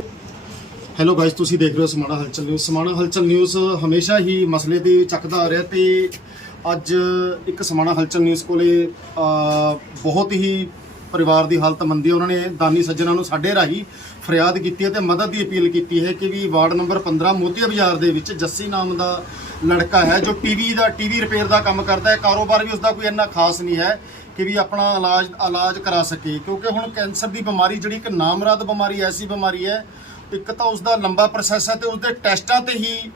ਕਿ hello guys ਤੁਸੀਂ ਦੇਖ ਰਹੇ ਹੋ ਸਮਾਣਾ ਹਲਚਲ ਨਿਊਜ਼ ਸਮਾਣਾ ਹਲਚਲ ਨਿਊਜ਼ ਹਮੇਸ਼ਾ ਹੀ ਮਸਲੇ ਦੀ ਚੱਕਦਾ ਆ ਰਿਹਾ ਤੇ ਅੱਜ ਇੱਕ ਸਮਾਣਾ ਹਲਚਲ ਨਿਊਜ਼ ਕੋਲੇ ਬਹੁਤ ਹੀ ਪਰਿਵਾਰ ਦੀ ਹਾਲਤ ਮੰਦੀ ਹੈ ਉਹਨਾਂ ਨੇ ਦਾਨੀ ਸੱਜਣਾ ਨੂੰ ਸਾਡੇ ਰਾਹੀਂ ਫਰਿਆਦ ਕੀਤੀ ਹੈ ਤੇ ਮਦਦ ਦੀ ਅਪੀਲ ਕੀਤੀ ਹੈ ਕਿ ਵੀ ਵਾਰਡ ਨੰਬਰ 15 ਮੋਤੀਆ ਬਾਜ਼ਾਰ ਦੇ ਵਿੱਚ ਜੱਸੀ ਨਾਮ ਦਾ ਲੜਕਾ ਹੈ, ਜੋ ਟੀਵੀ ਦਾ ਟੀਵੀ ਰਿਪੇਅਰ ਦਾ ਕੰਮ ਕਰਦਾ ਹੈ। ਕਾਰੋਬਾਰ ਵੀ ਉਸਦਾ ਕੋਈ ਇੰਨਾ ਖਾਸ ਨਹੀਂ ਹੈ। ਕਿ ਵੀ ਆਪਣਾ ਇਲਾਜ ਇਲਾਜ ਕਰਾ ਸਕੇ। ਕਿਉਂਕਿ ਹੁਣ ਕੈਂਸਰ ਦੀ ਬਿਮਾਰੀ ਜਿਹੜੀ ਇੱਕ ਨਾਮਰਾਦ ਬਿਮਾਰੀ, ਐਸੀ ਬਿਮਾਰੀ ਹੈ, ਇੱਕ ਤਾਂ ਉਸਦਾ ਲੰਬਾ ਪ੍ਰੋਸੈਸ ਹੈ ਤੇ ਉਸਦੇ ਟੈਸਟਾਂ ਤੇ ਹੀ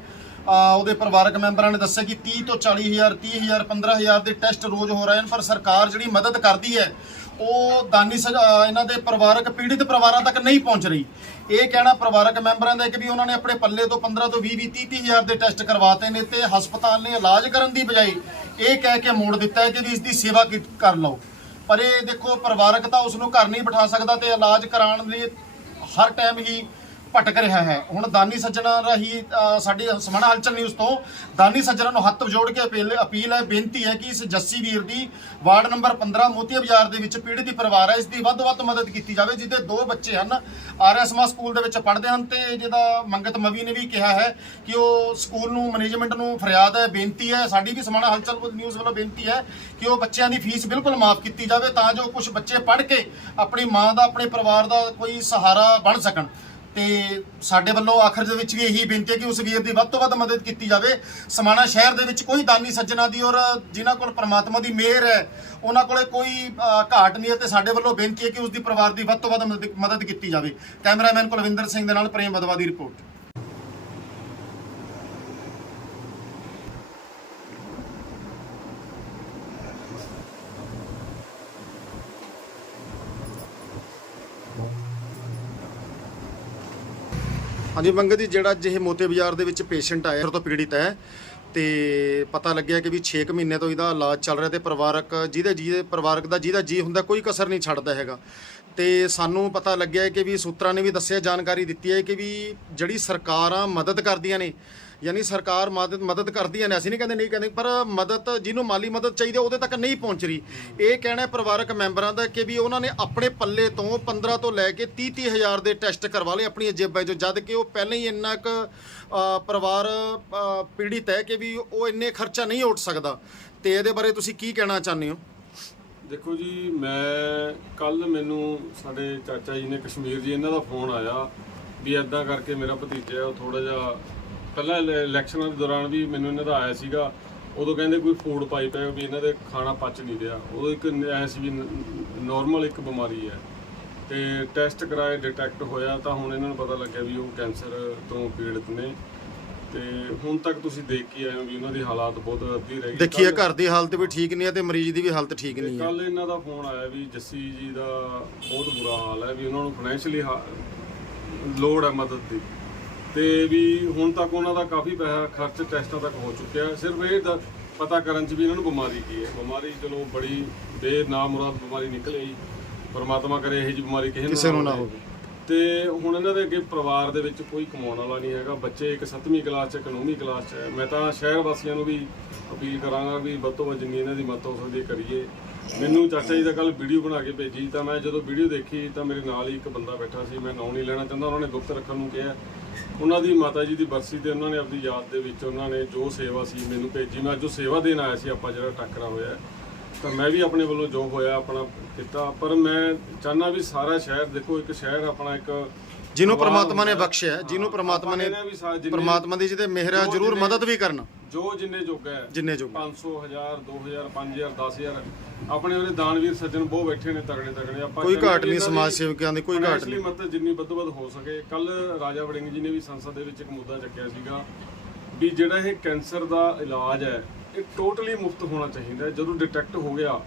ਉਹਦੇ ਪਰਿਵਾਰਕ ਮੈਂਬਰਾਂ ਨੇ ਦੱਸਿਆ ਕਿ 30 ਤੋਂ 40000 30000 15000 ਦੇ ਟੈਸਟ ਰੋਜ਼ ਹੋ ਰਹੇ ਹਨ, ਪਰ ਸਰਕਾਰ ਜਿਹੜੀ ਮਦਦ ਕਰਦੀ ਹੈ ਉਹ ਦਾਨੀ ਸਜਾ ਇਹਨਾਂ ਦੇ ਪਰਿਵਾਰਕ, ਪੀੜਿਤ ਪਰਿਵਾਰਾਂ ਤੱਕ ਨਹੀਂ ਪਹੁੰਚ ਰਹੀ। ਇਹ ਕਹਿਣਾ ਪਰਿਵਾਰਕ ਮੈਂਬਰਾਂ ਦਾ ਕਿ ਵੀ ਉਹਨਾਂ ਨੇ ਆਪਣੇ ਪੱਲੇ ਤੋਂ 15 ਤੋਂ 20 20 30 ਹਜ਼ਾਰ ਦੇ ਟੈਸਟ ਕਰਵਾਤੇ ਨੇ ਤੇ ਹਸਪਤਾਲ ਨੇ ਇਲਾਜ ਕਰਨ ਦੀ ਬਜਾਏ ਇਹ ਕਹਿ ਕੇ ਮੋੜ ਦਿੱਤਾ ਹੈ ਕਿ ਵੀ ਇਸ ਦੀ ਸੇਵਾ ਕੀ- ਕਰ ਲਓ। ਪਰ ਇਹ ਦੇਖੋ, ਪਰਿਵਾਰਕ ਤਾਂ ਉਸ ਨੂੰ ਘਰ ਨਹੀਂ ਬਿਠਾ ਸਕਦਾ ਤੇ ਇਲਾਜ ਕਰਾਉਣ ਲਈ ਹਰ ਟਾਈਮ ਹੀ ਭਟਕ ਰਿਹਾ ਹੈ। ਹੁਣ ਦਾਨੀ ਸੱਜਣਾ ਰਾਹੀਂ ਸਾਡੀ ਸਮਾਣਾ ਹਲਚਲ ਨਿਊਜ਼ ਤੋਂ ਦਾਨੀ ਸੱਜਣਾ ਨੂੰ ਹੱਥ ਜੋੜ ਕੇ ਅਪੀਲ ਅਪੀਲ ਹੈ, ਬੇਨਤੀ ਹੈ ਕਿ ਇਸ ਜੱਸੀ ਵੀਰ ਦੀ ਵਾਰਡ ਨੰਬਰ 15 ਮੋਤੀਆ ਬਾਜ਼ਾਰ ਦੇ ਵਿੱਚ ਪੀੜਿਤ ਪਰਿਵਾਰ ਹੈ, ਇਸ ਦੀ ਵੱਧ ਤੋਂ ਵੱਧ ਮਦਦ ਕੀਤੀ ਜਾਵੇ, ਜਿਹਦੇ ਦੋ ਬੱਚੇ ਹਨ ਆਰਐਸਮਾ ਸਕੂਲ ਦੇ ਵਿੱਚ ਪੜ੍ਹਦੇ ਹਨ ਤੇ ਜਿਹਦਾ ਮੰਗਤ ਮਵੀ ਨੇ ਵੀ ਕਿਹਾ ਹੈ ਕਿ ਉਹ ਸਕੂਲ ਨੂੰ, ਮੈਨੇਜਮੈਂਟ ਨੂੰ ਫਰਿਆਦ ਹੈ, ਬੇਨਤੀ ਹੈ, ਸਾਡੀ ਵੀ ਸਮਾਣਾ ਹਲਚਲ ਨਿਊਜ਼ ਵੱਲੋਂ ਬੇਨਤੀ ਹੈ ਕਿ ਉਹ ਬੱਚਿਆਂ ਦੀ ਫੀਸ ਬਿਲਕੁਲ ਮਾਫ ਕੀਤੀ ਜਾਵੇ ਤਾਂ ਜੋ ਕੁਝ ਬੱਚੇ ਪੜ੍ਹ ਕੇ ਆਪਣੀ ਮਾਂ ਦਾ, ਆਪਣੇ ਪਰਿਵਾਰ ਦਾ ਕੋਈ ਸਹਾਰਾ ਬਣ ਸਕਣ। ਤੇ ਸਾਡੇ ਵੱਲੋਂ ਆਖਰ ਦੇ ਵਿੱਚ ਵੀ ਇਹੀ ਬੇਨਤੀ ਹੈ ਕਿ ਉਸ ਵੀਰ ਦੀ ਵੱਧ ਤੋਂ ਵੱਧ ਮਦਦ ਕੀਤੀ ਜਾਵੇ। ਸਮਾਣਾ ਸ਼ਹਿਰ ਦੇ ਵਿੱਚ ਕੋਈ ਦਾਨੀ ਸੱਜਣਾ ਦੀ ਔਰ ਜਿਨ੍ਹਾਂ ਕੋਲ ਪ੍ਰਮਾਤਮਾ ਦੀ ਮਿਹਰ ਹੈ ਉਹਨਾਂ ਕੋਲੇ ਕੋਈ ਅ, ਘਾਟ ਨਹੀਂ ਹੈ ਤੇ ਸਾਡੇ ਵੱਲੋਂ ਬੇਨਤੀ ਹੈ ਕਿ ਉਸ ਦੀ ਪਰਿਵਾਰ ਦੀ ਵੱਧ ਤੋਂ ਵੱਧ ਮਦਦ- ਮਦਦ ਕੀਤੀ ਜਾਵੇ। ਕੈਮਰਾਮੈਨ ਕੁਲਵਿੰਦਰ ਸਿੰਘ ਦੇ ਨਾਲ ਪ੍ਰੇਮ ਬਦਵਾ ਦੀ ਰਿਪੋਰਟ। ਹਾਂਜੀ ਮੰਗਤ ਜੀ, ਜਿਹੜਾ ਜਿਹੇ ਮੋਤੇ ਬਾਜ਼ਾਰ ਦੇ ਵਿੱਚ ਪੇਸ਼ੈਂਟ ਆਇਆ ਤੋਂ ਪੀੜਿਤ ਹੈ ਤੇ ਪਤਾ ਲੱਗਿਆ ਕਿ ਵੀ 6 ਮਹੀਨੇ ਤੋਂ ਇਹਦਾ ਇਲਾਜ ਚੱਲ ਰਿਹਾ ਤੇ ਪਰਿਵਾਰਕ, ਜਿਹਦੇ ਜਿਹਦੇ ਪਰਿਵਾਰਕ ਦਾ ਜਿਹਦਾ ਜੀ ਹੁੰਦਾ, ਕੋਈ ਕਸਰ ਨਹੀਂ ਛੱਡਦਾ ਹੈਗਾ। ਤੇ ਸਾਨੂੰ ਪਤਾ ਲੱਗਿਆ ਕਿ ਵੀ ਸੂਤਰਾਂ ਨੇ ਵੀ ਦੱਸਿਆ, ਜਾਣਕਾਰੀ ਦਿੱਤੀ ਹੈ ਕਿ ਵੀ ਜਿਹੜੀ ਸਰਕਾਰਾਂ ਮਦਦ ਕਰਦੀਆਂ ਨੇ ਯਾਨੀ ਸਰਕਾਰ ਮਦਦ ਮਦਦ ਕਰਦੀਆਂ ਨੇ। ਅਸੀਂ ਨਹੀਂ ਕਹਿੰਦੇ ਨਹੀਂ ਕਹਿੰਦੇ, ਪਰ ਮਦਦ, ਜਿਹਨੂੰ ਮਾਲੀ ਮਦਦ ਚਾਹੀਦੀ ਉਹਦੇ ਤੱਕ ਨਹੀਂ ਪਹੁੰਚ ਰਹੀ। ਇਹ ਕਹਿਣਾ ਪਰਿਵਾਰਕ ਮੈਂਬਰਾਂ ਦਾ ਕਿ ਵੀ ਉਹਨਾਂ ਨੇ ਆਪਣੇ ਪੱਲੇ ਤੋਂ 15 ਤੋਂ ਲੈ ਕੇ 30 30 ਹਜ਼ਾਰ ਦੇ ਟੈਸਟ ਕਰਵਾ ਲਏ ਆਪਣੀਆਂ ਜੇਬਾਂ 'ਚੋਂ, ਜਦ ਕਿ ਉਹ ਪਹਿਲਾਂ ਹੀ ਇੰਨਾ ਕੁ ਪਰਿਵਾਰ ਪੀੜਿਤ ਹੈ ਕਿ ਵੀ ਉਹ ਇੰਨੇ ਖਰਚਾ ਨਹੀਂ ਉੱਠ ਸਕਦਾ। ਤੇ ਇਹਦੇ ਬਾਰੇ ਤੁਸੀਂ ਕੀ ਕਹਿਣਾ ਚਾਹੁੰਦੇ ਹੋ? ਦੇਖੋ ਜੀ, ਮੈਂ ਕੱਲ ਮੈਨੂੰ ਸਾਡੇ ਚਾਚਾ ਜੀ ਨੇ ਕਸ਼ਮੀਰ ਜੀ, ਇਹਨਾਂ ਦਾ ਫੋਨ ਆਇਆ ਵੀ ਐਦਾਂ ਕਰਕੇ ਮੇਰਾ ਭਤੀਜਾ ਉਹ ਥੋੜਾ ਜਿਹਾ ਪਹਿਲਾਂ ਇਲੇ- ਇਲੈਕਸ਼ਨਾਂ ਦੇ ਦੌਰਾਨ ਵੀ ਮੈਨੂੰ ਇਹਨਾਂ ਦਾ ਆਇਆ ਸੀਗਾ ਉਦੋਂ ਕਹਿੰਦੇ ਕੋਈ ਫੂਡ ਪਾਈਪ ਹੈ ਵੀ ਇਹਨਾਂ ਦੇ ਖਾਣਾ ਪਚ ਨਹੀਂ ਰਿਹਾ। ਉਦੋਂ ਇੱਕ ਸੀ ਵੀ ਨਾਰਮਲ ਇੱਕ ਬਿਮਾਰੀ ਹੈ। ਤੇ ਟੈਸਟ ਕਰਾਏ ਡਿਟੈਕਟ ਹੋਇਆ ਤਾਂ ਹੁਣ ਇਹਨਾਂ ਨੂੰ ਪਤਾ ਲੱਗਿਆ ਵੀ ਉਹ ਕੈਂਸਰ ਤੋਂ ਪੀੜਤ ਨੇ। ਤੇ ਹੁਣ ਤੱਕ ਤੁਸੀਂ ਦੇਖ ਕੇ ਆਏ ਹੋ ਵੀ ਉਹਨਾਂ ਦੀ ਹਾਲਾਤ ਬਹੁਤ ਅੱਧੀ ਰਹਿ ਗਈ। ਦੇਖੀਏ ਘਰ ਦੀ ਹਾਲਤ ਵੀ ਠੀਕ ਨਹੀਂ ਹੈ ਤੇ ਮਰੀਜ਼ ਦੀ ਵੀ ਹਾਲਤ ਠੀਕ ਨਹੀਂ ਹੈ। ਕੱਲ ਇਹਨਾਂ ਦਾ ਫੋਨ ਆਇਆ ਵੀ ਜੱਸੀ ਜੀ ਦਾ ਬਹੁਤ ਬੁਰਾ ਹਾਲ ਹੈ ਵੀ ਉਹਨਾਂ ਨੂੰ ਫਾਈਨੈਂਸ਼ੀਅਲੀ ਲੋੜ ਹੈ ਮਦਦ ਦੀ। ਤੇ ਵੀ ਹੁਣ ਤੱਕ ਉਹਨਾਂ ਦਾ ਕਾਫੀ ਪੈਸਾ ਖਰਚ ਟੈਸਟਾਂ ਤੱਕ ਹੋ ਚੁੱਕਿਆ। ਸਿਰਫ ਇਹ ਦਾ ਪਤਾ ਕਰਨ ਚ ਵੀ ਇਹਨਾਂ ਨੂੰ ਬਿਮਾਰੀ ਕੀ ਹੈ। ਬਿਮਾਰੀ ਚਲੋ ਬੜੀ ਬੇਨਾਮੁਰਾਦ ਬਿਮਾਰੀ ਨਿਕਲੇ ਜੀ ਪਰਮਾਤਮਾ ਕਰੇ ਇਹ ਜੀ ਬਿਮਾਰੀ ਕਿਸੇ ਨੂੰ ਨਾ ਹੋਵੇ। ਤੇ ਹੁਣ ਇਹਨਾਂ ਦੇ ਅੱਗੇ ਪਰਿਵਾਰ ਦੇ ਵਿੱਚ ਕੋਈ ਕਮਾਉਣ ਵਾਲਾ ਨਹੀਂ ਹੈਗਾ। ਬੱਚੇ ਇੱਕ 7ਵੀਂ ਕਲਾਸ ਚ ਇੱਕ 9ਵੀਂ ਕਲਾਸ ਚ ਹੈ। ਮੈਂ ਤਾਂ ਸ਼ਹਿਰ ਵਾਸੀਆਂ ਨੂੰ ਵੀ ਅਪੀਲ ਕਰਾਂਗਾ ਵੀ ਵੱਧ ਤੋਂ ਵੱਧ ਜਿੰਨੀ ਇਹਨਾਂ ਦੀ ਮਦਦ ਹੋ ਸਕਦੀ ਹੈ ਕਰੀਏ। ਮੈਨੂੰ ਚਾਚਾ ਜੀ ਦਾ ਕੱਲ ਵੀਡੀਓ ਬਣਾ ਕੇ ਭੇਜੀ ਤਾਂ ਮੈਂ ਜਦੋਂ ਵੀਡੀਓ ਦੇਖੀ ਤਾਂ ਮੇਰੇ ਨਾਲ ਹੀ ਇੱਕ ਬੰਦਾ ਬੈਠਾ ਸੀ। ਮੈਂ ਨਾਂ ਨਹੀਂ ਲੈਣਾ ਚਾਹੁੰਦਾ। ਉਹਨਾਂ ਨੇ ਗੁਪਤ ਰੱਖਣ ਨੂੰ ਕਿਹਾ। ਉਹਨਾਂ ਦੀ ਮਾਤਾ ਜੀ ਦੀ ਬਰਸੀ ਤੇ ਉਹਨਾਂ ਨੇ ਆਪਣੀ ਯਾਦ ਦੇ ਵਿੱਚ ਉਹਨਾਂ ਨੇ ਜੋ ਸੇਵਾ ਸੀ ਮੈਨੂੰ ਭੇਜੀ। ਮੈਂ ਜੋ ਸੇਵਾ ਦੇਣ ਆਇਆ ਸੀ, ਆਪਾਂ ਜਿਹੜਾ ਟੱਕਰਾ ਹੋਇਆ ਤਾਂ ਮੈਂ ਵੀ ਆਪਣੇ ਵੱਲੋਂ ਜੋ ਹੋਇਆ, ਆਪਣਾ ਕੀਤਾ। ਪਰ ਮੈਂ ਚਾਹੁੰਦਾ ਵੀ ਸਾਰਾ ਸ਼ਹਿਰ ਦੇਖੋ, ਇੱਕ ਸ਼ਹਿਰ ਆਪਣਾ ਇੱਕ ਜਿਹਨੂੰ ਪ੍ਰਮਾਤਮਾ ਨੇ। ਬਖਸ਼ਿਆ ਜਿਹਨੂੰ ਪ੍ਰਮਾਤਮਾ ਨੇ ਪ੍ਰਮਾਤਮਾ ਦੀ ਜਿਹਦੇ ਮਿਹਰ ਜ਼ਰੂਰ ਮਦਦ ਵੀ ਕਰਨਾ। ਜੋ ਜਿੰਨੇ ਜੋਗਾ ਹੈ। ਜਿੰਨੇ ਜੋ 500 1000 2000 5000 10000 ਆਪਣੇ ਉਹਦੇ ਦਾਨਵੀਰ ਸੱਜਣ ਬਹੁਤ ਬੈਠੇ ਨੇ ਤਗੜੇ ਤਗੜੇ। ਆਪਾਂ ਕੋਈ ਘਾਟ ਨਹੀਂ ਸਮਾਜ ਸੇਵਕਾਂ ਦੀ ਕੋਈ ਘਾਟ ਨਹੀਂ। ਮਦਦ ਜਿੰਨੀ ਵੱਧ ਵੱਧ ਹੋ ਸਕੇ। ਕੱਲ ਰਾਜਾ ਵੜਿੰਗ ਜੀ ਨੇ ਵੀ ਸੰਸਦ ਦੇ ਵਿੱਚ ਇੱਕ ਮੁੱਦਾ ਚੱਕਿਆ ਸੀਗਾ ਵੀ ਜਿਹੜਾ ਇਹ ਕੈਂਸਰ ਦਾ ਇਲਾਜ ਹੈ ਇਹ ਟੋਟਲੀ ਮੁਫਤ ਹੋਣਾ ਚਾਹੀਦਾ। ਜਦੋਂ ਡਿਟੈਕਟ ਹੋ ਗਿਆ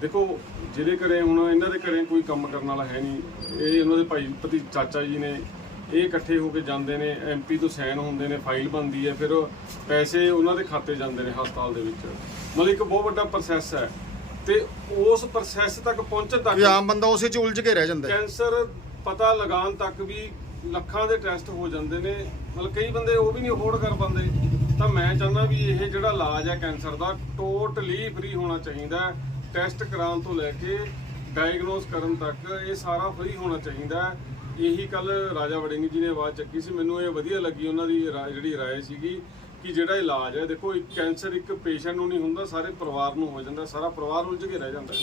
ਦੇਖੋ ਜਿਹਦੇ ਘਰੇ ਹੁਣ ਇਹਨਾਂ ਦੇ ਘਰੇ ਕੋਈ ਕੰਮ ਕਰਨ ਵਾਲਾ ਹੈ ਨਹੀਂ ਇਹ ਉਹਨਾਂ ਦੇ ਭਾਈ ਪਤੀ ਚਾਚਾ ਜੀ ਨੇ ਇਹ ਇਕੱਠੇ ਹੋ ਕੇ ਜਾਂਦੇ ਨੇ ਐਮਪੀ ਤੋਂ ਸਾਈਨ ਹੁੰਦੇ ਨੇ ਫਾਈਲ ਬਣਦੀ ਹੈ ਫਿਰ ਪੈਸੇ ਉਹਨਾਂ ਦੇ ਖਾਤੇ ਜਾਂਦੇ ਨੇ ਹਸਪਤਾਲ ਦੇ ਵਿੱਚ। ਮਤਲਬ ਇੱਕ ਬਹੁਤ ਵੱਡਾ ਪ੍ਰੋਸੈਸ ਹੈ। ਤੇ ਉਸ ਪ੍ਰੋਸੈਸ ਤੱਕ ਪਹੁੰਚਣ ਤੱਕ ਵੀ ਆਮ ਬੰਦਾ ਉਸੇ ਚ ਉਲਝ ਕੇ ਰਹਿ ਜਾਂਦਾ ਹੈ। ਕੈਂਸਰ ਪਤਾ ਲਗਾਉਣ ਤੱਕ ਵੀ ਲੱਖਾਂ ਦੇ ਟੈਸਟ ਹੋ ਜਾਂਦੇ ਨੇ। ਮਤਲਬ ਕਈ ਬੰਦੇ ਉਹ ਵੀ ਨਹੀਂ ਅਫੋਰਡ ਕਰ ਪਾਉਂਦੇ। ਤਾਂ ਮੈਂ ਚਾਹੁੰਦਾ ਵੀ ਇਹ ਜਿਹੜਾ ਇਲਾਜ ਹੈ ਕੈਂਸਰ ਦਾ ਟੋਟਲੀ ਫ੍ਰੀ ਹੋਣਾ ਚਾਹੀਦਾ ਟੈਸਟ ਕਰਾਉਣ ਤੋਂ ਲੈ ਕੇ ਡਾਇਗਨੋਸ ਕਰਨ ਤੱਕ ਇਹ ਸਾਰਾ ਫ੍ਰੀ ਹੋਣਾ ਚਾਹੀਦਾ ਹੈ। ਇਹੀ ਕੱਲ ਰਾਜਾ ਵੜਿੰਗ ਜੀ ਨੇ ਆਵਾਜ਼ ਚੱਕੀ ਸੀ। ਮੈਨੂੰ ਇਹ ਵਧੀਆ ਲੱਗੀ ਉਹਨਾਂ ਦੀ ਰਾ- ਜਿਹੜੀ ਰਾਏ ਸੀਗੀ ਕਿ ਜਿਹੜਾ ਇਲਾਜ ਹੈ, ਦੇਖੋ ਇੱਕ ਕੈਂਸਰ ਇੱਕ ਪੇਸ਼ੈਂਟ ਨੂੰ ਨਹੀਂ ਹੁੰਦਾ, ਸਾਰੇ ਪਰਿਵਾਰ ਨੂੰ ਹੋ ਜਾਂਦਾ, ਸਾਰਾ ਪਰਿਵਾਰ ਉਲਝ ਕੇ ਰਹਿ ਜਾਂਦਾ।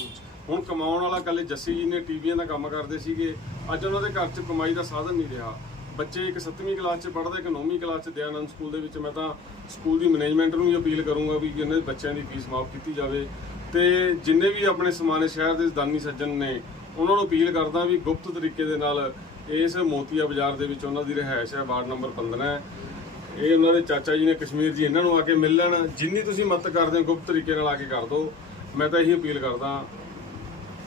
ਹੁਣ ਕਮਾਉਣ ਵਾਲਾ ਕੱਲੇ ਜੱਸੀ ਜੀ ਨੇ ਟੀਵੀਆਂ ਦਾ ਕੰਮ ਕਰਦੇ ਸੀਗੇ। ਅੱਜ ਉਹਨਾਂ ਦੇ ਘਰ 'ਚ ਕਮਾਈ ਦਾ ਸਾਧਨ ਨਹੀਂ ਰਿਹਾ। ਬੱਚੇ ਇੱਕ 7ਵੀਂ ਕਲਾਸ 'ਚ ਪੜ੍ਹਦੇ, ਇੱਕ 9ਵੀਂ ਕਲਾਸ 'ਚ ਦਿਆਨੰਦ ਸਕੂਲ ਦੇ ਵਿੱਚ। ਮੈਂ ਤਾਂ ਸਕੂਲ ਦੀ ਮੈਨੇਜਮੈਂਟ ਨੂੰ ਵੀ ਅਪੀਲ ਕਰੂੰਗਾ ਵੀ ਇਹਨਾਂ ਦੇ ਬੱਚਿਆਂ ਦੀ ਫੀਸ ਮਾਫ ਕੀਤੀ ਜਾਵੇ। ਤੇ ਜਿੰਨੇ ਵੀ ਆਪਣੇ ਸਮਾਨੇ ਸ਼ਹਿਰ ਦੇ ਦਾਨੀ ਸੱਜਣ ਨੇ, ਉਹਨਾਂ ਨੂੰ ਅਪੀਲ ਕਰਦਾ ਵੀ ਗੁਪਤ ਤਰੀਕੇ ਦੇ ਨਾਲ ਇਸ ਮੋਤੀਆ ਬਾਜ਼ਾਰ ਦੇ ਵਿੱਚ ਉਹਨਾਂ ਦੀ ਰਿਹਾਇਸ਼ ਹੈ, ਵਾਰਡ ਨੰਬਰ 15 ਹੈ। ਇਹ ਉਹਨਾਂ ਦੇ ਚਾਚਾ ਜੀ ਨੇ ਕਸ਼ਮੀਰ ਜੀ, ਇਹਨਾਂ ਨੂੰ ਆ ਕੇ ਮਿਲ ਲੈਣ। ਜਿੰਨੀ ਤੁਸੀਂ ਮਦਦ ਕਰਦੇ ਹੋ, ਗੁਪਤ ਤਰੀਕੇ ਨਾਲ ਆ ਕੇ ਕਰ ਦਿਓ। ਮੈਂ ਤਾਂ ਇਹੀ ਅਪੀਲ ਕਰਦਾ।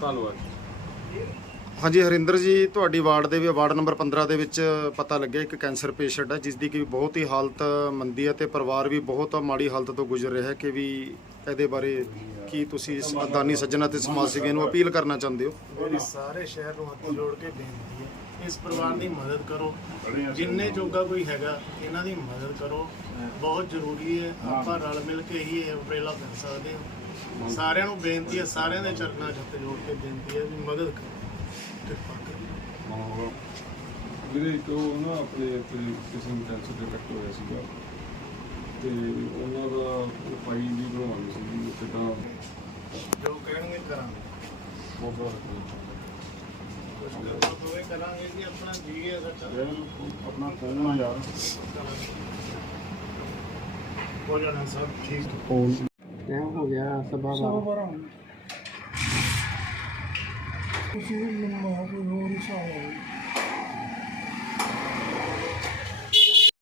ਧੰਨਵਾਦ। ਹਾਂਜੀ, ਹਰਿੰਦਰ ਜੀ, ਤੁਹਾਡੀ ਵਾਰਡ ਦੇ ਵੀ ਵਾਰਡ ਨੰਬਰ 15 ਦੇ ਵਿੱਚ ਪਤਾ ਲੱਗਿਆ ਇੱਕ ਕੈਂਸਰ ਪੇਸ਼ੈਂਟ ਹੈ ਜਿਸ ਦੀ ਕਿ ਬਹੁਤ ਹੀ ਹਾਲਤ ਮੰਦੀ ਹੈ ਤੇ ਪਰਿਵਾਰ ਵੀ ਬਹੁਤ ਮਾੜੀ ਹਾਲਤ ਤੋਂ ਗੁਜ਼ਰ ਰਿਹਾ ਹੈ ਕਿ ਵੀ ਇਹਦੇ ਬਾਰੇ ਕੀ ਤੁਸੀਂ ਇਸ ਦਾਨੀ ਸੱਜਣਾ ਤੇ ਸਮਾਜ ਸੇਵੀਆਂ ਨੂੰ ਅਪੀਲ ਕਰਨਾ ਚਾਹੁੰਦੇ ਹੋ? ਸਾਰੇ ਸ਼ਹਿਰ ਨੂੰ ਹੱਥ ਜੋੜ ਕੇ ਬੇਨਤੀ ਹੈ, ਇਸ ਪਰਿਵਾਰ ਦੀ ਮਦਦ ਕਰੋ। ਜਿੰਨੇ ਜੋਗਾ ਕੋਈ ਹੈਗਾ, ਇਹਨਾਂ ਦੀ ਮਦਦ ਕਰੋ। ਬਹੁਤ ਜ਼ਰੂਰੀ ਹੈ, ਆਪਾਂ ਰਲ ਮਿਲ ਕੇ ਹੀ ਇਹ ਉਪਰੇਲਾ ਕਰ ਸਕਦੇ ਹਾਂ। ਸਾਰਿਆਂ ਨੂੰ ਬੇਨਤੀ ਹੈ, ਸਾਰਿਆਂ ਦੇ ਚਰਨਾਂ 'ਚ ਹੱਥ ਜੋੜ ਕੇ ਬੇਨਤੀ ਹੈ ਵੀ ਮਦਦ ਕਰੋ। ਮੇਰੇ ਇੱਕ ਉਹ ਨਾ ਆਪਣੇ ਆਪਣੇ ਕਿਸੇ ਨੂੰ ਕੈਂਸਰ ਦੇ ਇਫੈਕਟ ਹੋਇਆ ਸੀਗਾ। ਤੇ ਉਹਨਾਂ ਦਾ ਉਪਾਈ ਵੀ ਬਣਵਾਉਣੀ ਸੀ ਜਿੱਦਾਂ ਜੋ ਕਹਿਣਗੇ ਕਰਾਂਗੇ। ਬਹੁਤ ਬਹੁਤ ਕੁਝ ਕਰਾਂਗੇ ਜੀ ਆਪਣਾ ਜੀ ਗਿਆ ਸੱਚਾ ਆਪਣਾ ਫੋਨ ਨਾ ਯਾਰ। ਹੋ ਜਾਣਾ ਸਭ ਠੀਕ। ਹੋ ਟਾਈਮ ਹੋ ਗਿਆ ਸਭਾ 12 ਸਭਾ 12 Kasi yun mga kulong sa